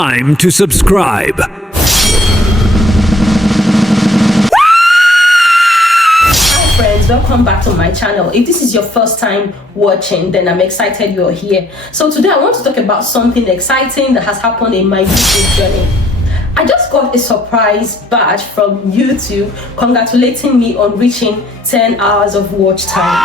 Time to subscribe. Hi friends, welcome back to my channel. If this is your first time watching, then I'm excited you're here. So today I want to talk about something exciting that has happened in my YouTube journey. I just got a surprise badge from YouTube congratulating me on reaching 10 hours of watch time.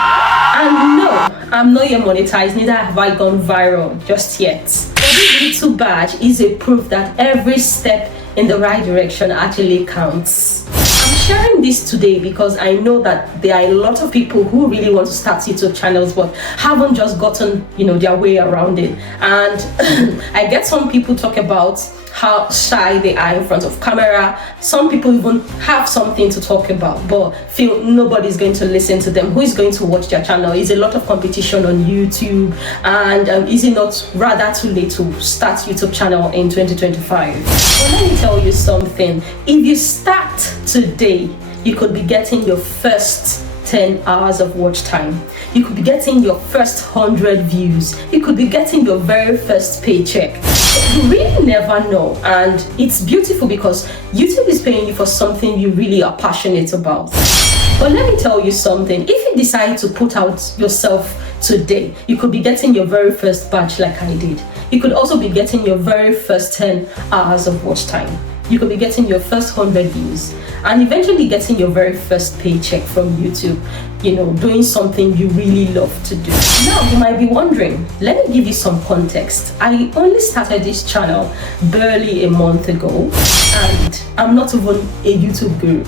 And no, I'm not yet monetized, neither have I gone viral just yet. But this little badge is a proof that every step in the right direction actually counts. I'm sharing this today because I know that there are a lot of people who really want to start YouTube channels but haven't just gotten, their way around it. And I get some people talk about how shy they are in front of camera. Some people even have something to talk about but feel nobody's going to listen to them. Who is going to watch their channel? Is a lot of competition on YouTube, and is it not rather too late to start YouTube channel in 2025? But let me tell you something. If you start today, you could be getting your first 10 hours of watch time. You could be getting your first 100 views. You could be getting your very first paycheck. You really never know, and it's beautiful because YouTube is paying you for something you really are passionate about. But let me tell you something. If you decide to put out yourself today, you could be getting your very first badge like I did. You could also be getting your very first 10 hours of watch time. You could be getting your first 100 views and eventually getting your very first paycheck from YouTube, doing something you really love to do. Now, you might be wondering, let me give you some context. I only started this channel barely a month ago, and I'm not even a YouTube guru,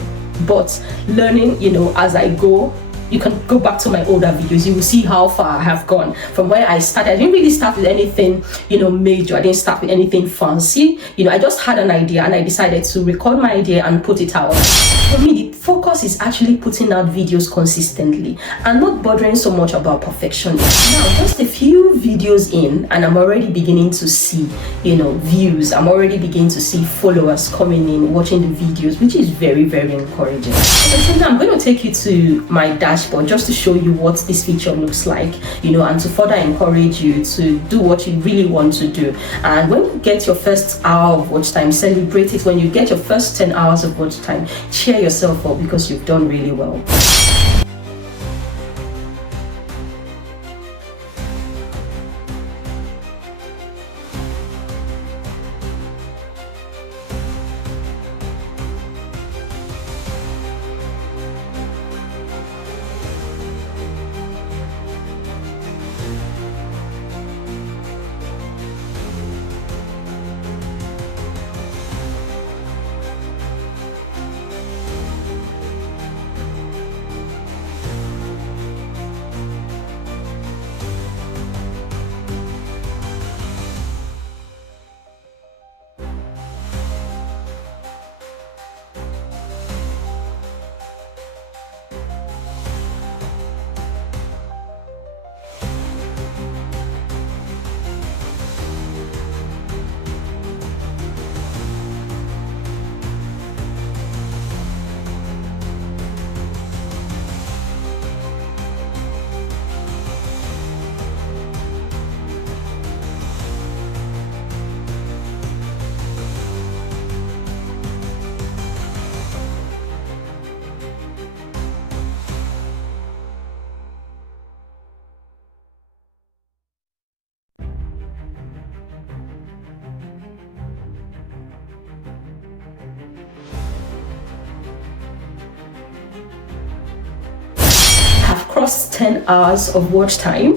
but learning, as I go. You can go back to my older videos, you will see how far I have gone from where I started. I didn't really start with anything, major. I didn't start with anything fancy. I just had an idea and I decided to record my idea and put it out. For me, the focus is actually putting out videos consistently and not bothering so much about perfection. Now, just a few videos in and I'm already beginning to see, views. I'm already beginning to see followers coming in, watching the videos, which is very, very encouraging. So now I'm going to take you to my dashboard just to show you what this feature looks like, and to further encourage you to do what you really want to do. And when you get your first hour of watch time, celebrate it. When you get your first 10 hours of watch time, cheer yourself up because you've done really well. Crossed 10 hours of watch time.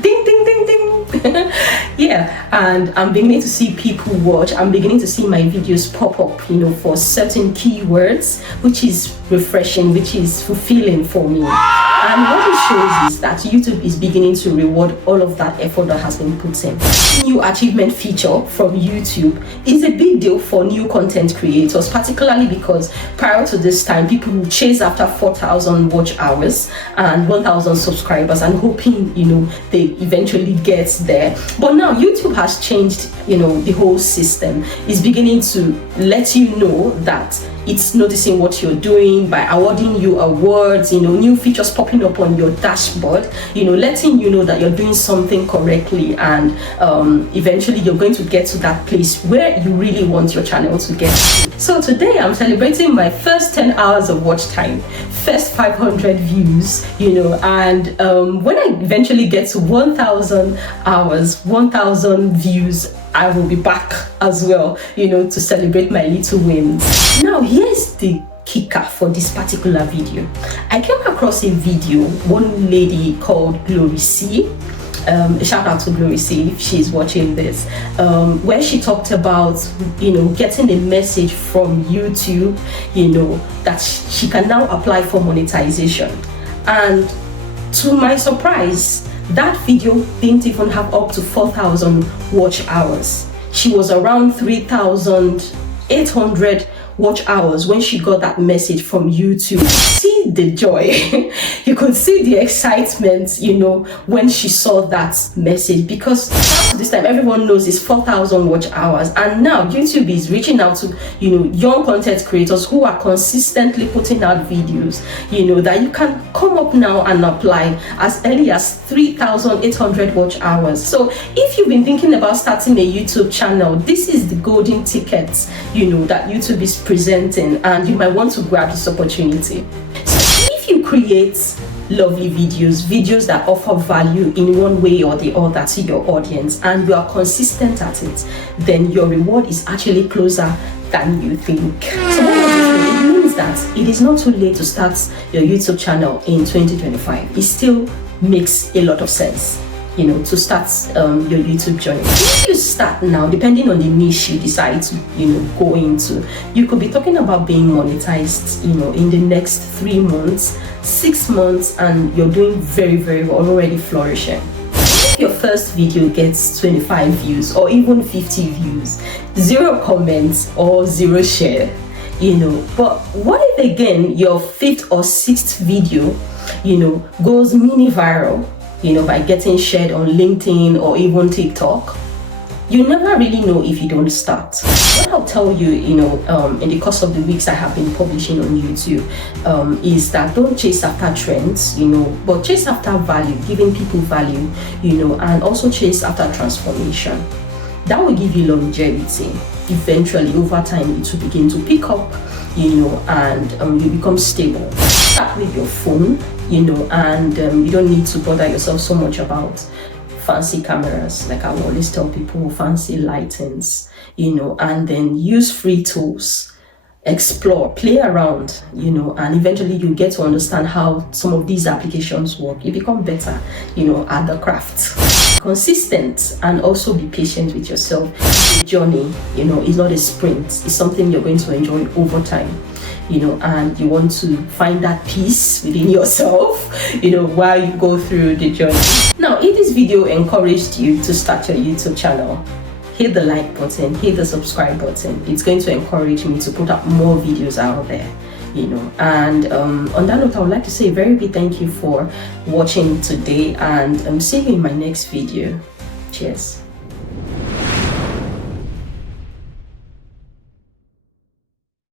Ding ding ding ding. Yeah, and I'm beginning to see people watch. I'm beginning to see my videos pop up, for certain keywords, which is refreshing, which is fulfilling for me. And what it shows is that YouTube is beginning to reward all of that effort that has been put in. New achievement feature from YouTube is a big deal for new content creators, particularly because prior to this time, people would chase after 4,000 watch hours and 1,000 subscribers and hoping, they eventually get there. But now YouTube has changed, the whole system. It's beginning to let you know that it's noticing what you're doing by awarding you awards, new features popping up on your dashboard, letting you know that you're doing something correctly, and eventually you're going to get to that place where you really want your channel to get to. So today I'm celebrating my first 10 hours of watch time, first 500 views, and when I eventually get to 1,000 hours, 1,000 views, I will be back as well, to celebrate my little wins. Now, here's the kicker for this particular video. I came across a video, one lady called Glory C. Shout out to Glory C if she's watching this, where she talked about, getting a message from YouTube, that she can now apply for monetization. And to my surprise, that video didn't even have up to 4,000 watch hours. She was around 3,800 watch hours when she got that message from YouTube. See the joy. You could see the excitement, when she saw that message, because this time everyone knows it's 4,000 watch hours, and now YouTube is reaching out to young content creators who are consistently putting out videos, that you can come up now and apply as early as 3,800 watch hours. So if you've been thinking about starting a YouTube channel, this is the golden ticket that YouTube is presenting, and you might want to grab this opportunity. So if you create lovely videos that offer value in one way or the other to your audience, and you are consistent at it, then your reward is actually closer than you think. So what does this mean? It means that it is not too late to start your YouTube channel in 2025. It still makes a lot of sense, to start your YouTube journey. If you start now, depending on the niche you decide to, go into, you could be talking about being monetized, in the next 3 months, 6 months, and you're doing very, very well, already flourishing. If your first video gets 25 views or even 50 views, 0 comments or 0 share, but what if again your 5th or 6th video, goes mini viral, by getting shared on LinkedIn or even TikTok? You never really know if you don't start. What I'll tell you, in the course of the weeks I have been publishing on YouTube, is that don't chase after trends, but chase after value, giving people value, and also chase after transformation. That will give you longevity. Eventually, over time, it will begin to pick up, and you become stable. Start with your phone, and you don't need to bother yourself so much about fancy cameras, like I will always tell people, fancy lightings, and then use free tools, explore, play around, and eventually you get to understand how some of these applications work. You become better, at the craft. Consistent, and also be patient with yourself. The journey, is not a sprint. It's something you're going to enjoy over time. And you want to find that peace within yourself, while you go through the journey. Now, if this video encouraged you to start your YouTube channel, hit the like button, hit the subscribe button. It's going to encourage me to put up more videos out there, And on that note, I would like to say a very big thank you for watching today, and see you in my next video. Cheers.